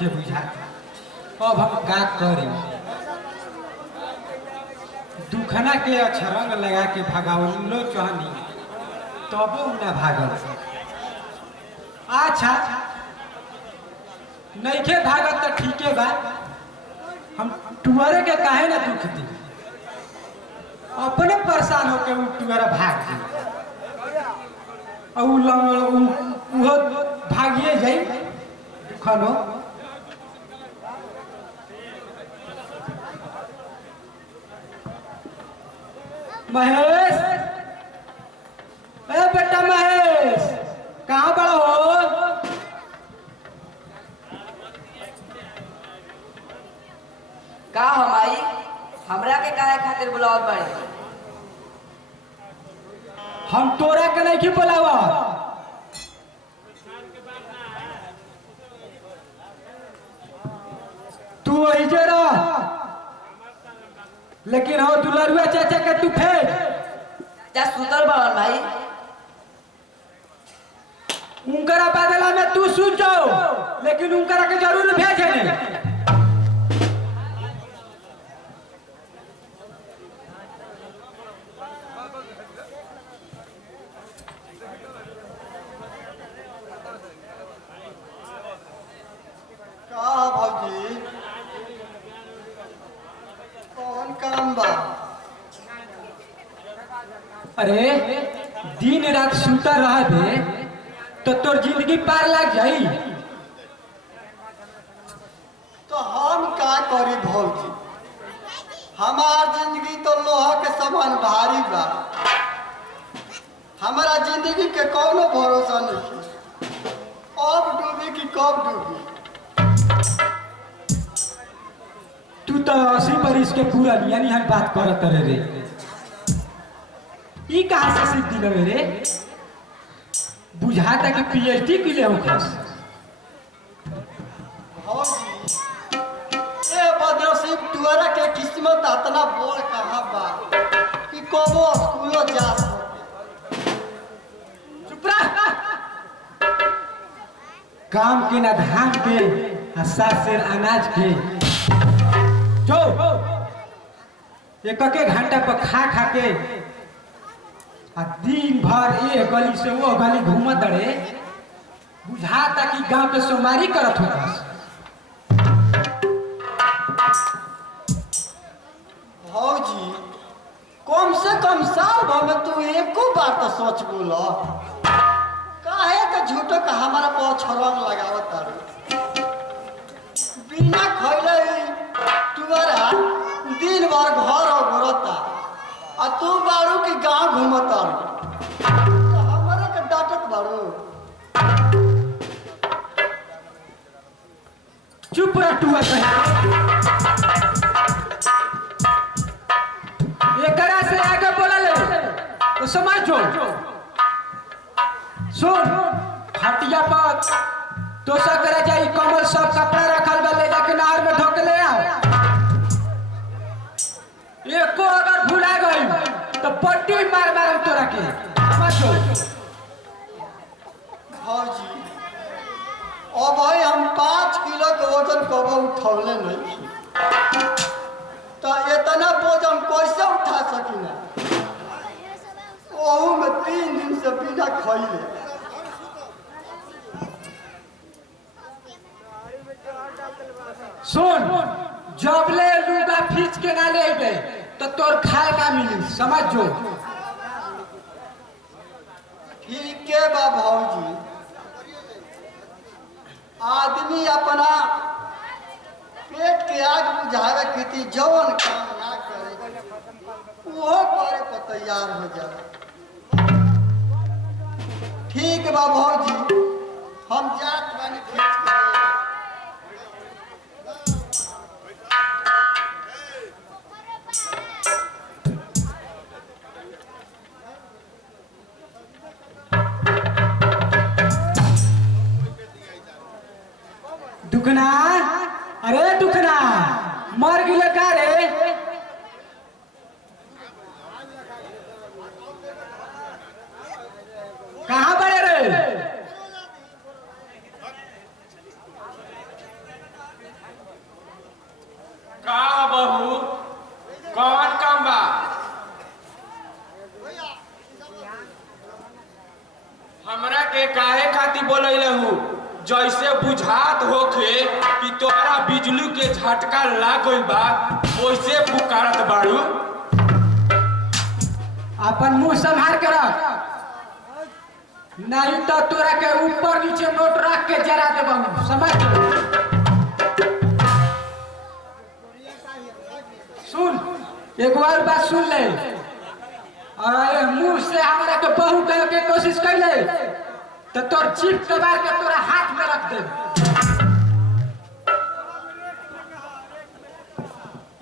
के बुझा। अब हम का करें? दुखना के अछरंग लगा के भगावलो चहनी तबो ना भागल। अच्छा नइखे भागत तो ठीके बा, हम टुअरे के काहे ना दुख दी, अपने परेशान होके उ टुअरा भाग गई और भागिए जाई दुखनो। महेश, ए बेटा महेश, कहाँ बड़ा हो? का हमाई हमरा के काहे खातिर बुलावत बाड़ी? हम तोरा के नहीं की बुलावा, तू वही जरा, लेकिन हो दुलरुआ चाचा के तू फेंक। जा सुतल बाड़न भाई, उनकरा बदला में तू सुन जाओ, लेकिन उनकरा के जरूर भेजे नहीं। भौजी कौन काम बा? अरे दिन रात सुता रह दे तो तोर जिंदगी पार लग जाई। तो हम का करी भौजी, हमार जिंदगी तो लोहा के समान भारी बा। हमारा जिंदगी के कौनो भरोसा नहीं, अब डूबी कि कब डूबी। तू तो 80 बरिस के पूरा यानी हम बात करत रहे रे, ई कहाँ से सीख दिलो रे? बुझाता कि पीएचडी के लिए होखस। भौजी ए बदनसीब टुअरा के किस्मत इतना बोल कहाँ बा कि कबो स्कूलो जा सके। चुप रह, काम के ना धान के आ 7 सेर अनाज के जो एक घंटा पर खा खा के आ दिन भर ये गली से वो गली घूमत रहे, बुझाता कि गांव के सोमारी करत होखस। भौजी कम से कम साल भर में तू एको बार तो सोच बोला, काहे के झूठो का हमारा बहुत छरंग लगावत तारू। बिना खइले टुअरा दिन भर घर घुरता, आ तू बारू की गांव घूमत तारू, तो हमारे के डांटत बारू। चुप रह टुआ एकरा से आगे बोला ले तो समझो। सुन हटिया पर तो करे जाई, कमल सब कपड़ा रखल बा, ले जाके नहर में ढोक ले आओ। एको अगर भुला गई तो पट्टी मार मार तोरा के समझो। भौजी अब भाई हम 5 किलो के वजन कबो उठौले नहीं, तो इतना वजन कैसे उठा सकीना? ओहू में 3 दिन से बिना खइले। सुन जब ले लूगा खींच के ना ले गए तो तोर खाए का मिली, समझो। ठीक है बा भौजी, आदमी अपना पेट के आग बुझावे खेती जवन काम ना करे वो करे पर तैयार हो जाए। ठीक बा भौजी, हम जात बानी खींच के। दुखना, अरे दुखना मर गिले का रे? कहाँ बड़े रे? का बहू कौन काम बा? हमरा के काहे खातिर बोलैले हूँ? जैसे बुझात होखे कि तोहरा बिजली के झटका लाग गइल बा वैसे पुकारत बाड़ू। अपन मुंह संभाल के रख, नहीं तो तोरा के ऊपर नीचे नोट रख के जरा देबहू, समझ? सुन, एक और बात सुन ले, और मुंह से हमरा के बहू कहे के कोशिश कर ले तो तोर जीभ कबार के तोरा हाथ में रख दे।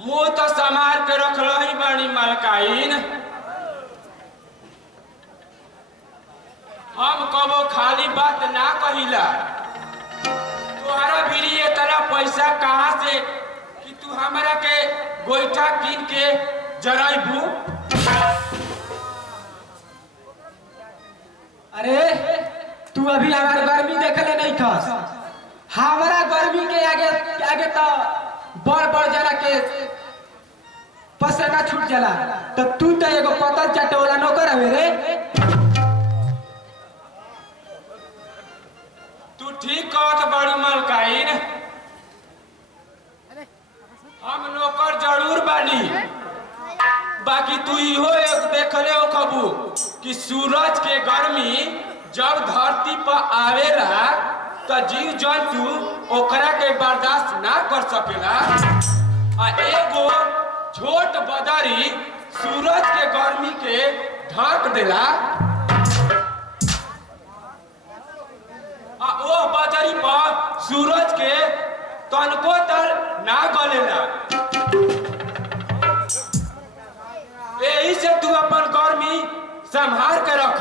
मुंह तो संभाल के रखल ही बानी मालकाइन। हम कबो खाली बात ना कहिला। तोहरा भी इतना पैसा कहाँ से कि तू हमरा के गोईठा कीन के जराइबू? अरे तू अभी हमारे गर्मी देखले नहीं खस, हमारा गर्मी के आगे आगे तो बड़ बड़ जना के पसीना छूट जाला, तो तू तो एगो पतल चाटे वाला नौकर हवे रे। तू ठीक कहत बड़ी मालकाइन, हम नौकर जरूर बानी, बाकी तू इहो एक देखले हो कबू कि सूरज के गर्मी जब धरती पर आवेला तो जीव जंतु ओकरा के बर्दाश्त ना कर सकेला, आ एगो छोट बदरी सूरज के गर्मी के ढक देला, आ ओ बदरी पर सूरज के तनको तर ना गलेला। यही से तू अपन गर्मी संभाल के रख।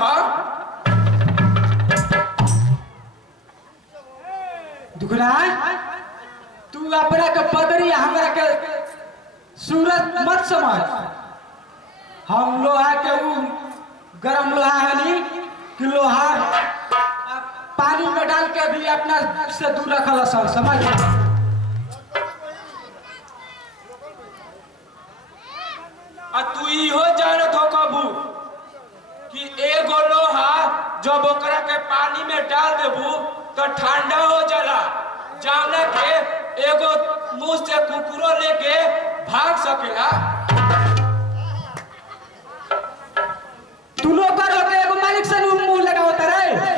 दुखरा, तू अपना के पदरी हमरा के सूरज मत समझ। हम लोहा के ऊ गरम लोहा हनी कि लोहा पानी में डाल के भी अपना से दूर रखल सर, समझ? आ तू इहो जानत हो कबू कि एगो लोहा जब ओकरा के पानी में डाल देबू तो ठंडा हो जाला, जावना के एगो मुंह से कुकुरो लेके भाग सकेला। तू नौकर होके एगो मालिक से मुंह लगावत रे।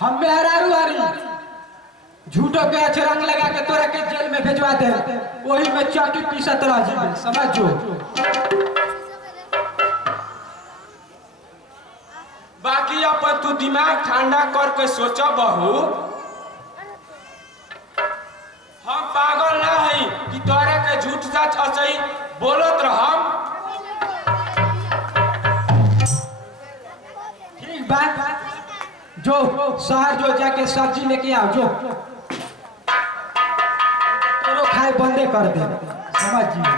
हम मेहरारू हारी झूठो के अचरंग लगा के तोरा के जेल में भेजवा दे, वही में चौकी पीसत रह जाए, समझो? बाकी अपन तू दिमाग ठंडा करके सोच बहू, हम पागल ना हई कि तोरा के झूठ सच असही बोलत रहम। ठीक बात, जो शहर जो जाके सब्जी लेके आओ, जो तो खाए बंदे कर दे, समझिए?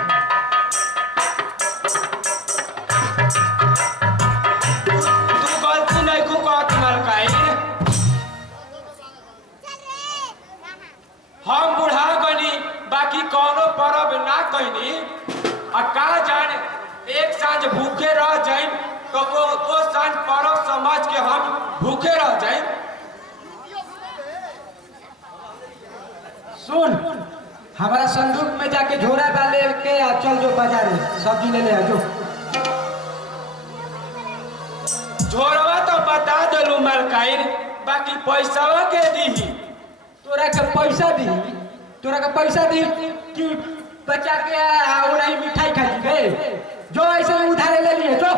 तू गलती नहीं को कहत मालकाइन, हम बुढ़ा गनी बाकी कौनो परब ना कहनी, आ का जाने एक सांझ भूखे रह जाई तो वो सांझ परब समझ के हम भूखे रह जाई। सुन, हमारा संदूक में जाके झोरा डाले के आ, चल जो बाजारे सब्जी ले ले आ, जो। झोरवा तो बता दिलू मालकाइन, बाकी पैसावा के दी? तोरा के पैसा दी, तोरा के पैसा दी कि बचा के उड़ाई मिठाई खा ली, जो ऐसे उधारे ले लिए, जो।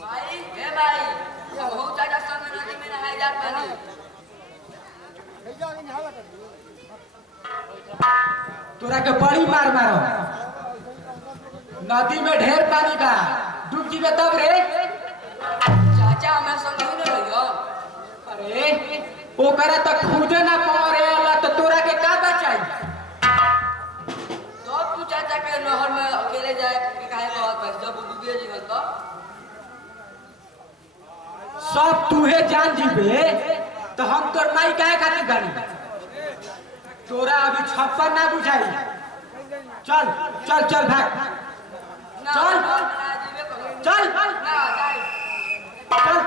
भाई हे भाई, बहुत ज्यादा समय नदी में नहाए जात बानी। तोरा के बड़ी मार मारो, नदी में ढेर पानी बा, डूब जीवे तब रे। चाचा हमें संग नहीं रहियो। अरे ओकरा तक खुदे ना पवरे वाला तो तोरा के का बचाई। तो तू चाचा के नहर में अकेले जाए के काहे कहत भाई जब डूबे जीवन तो सब तूहे जान जीबे तो हम तोर माई काहे खातिर गाड़ी। तोरा अभी छप्पर ना बुझाई। चल चल चल भाग। ना चल। ना जीवे को चल ना जाए चल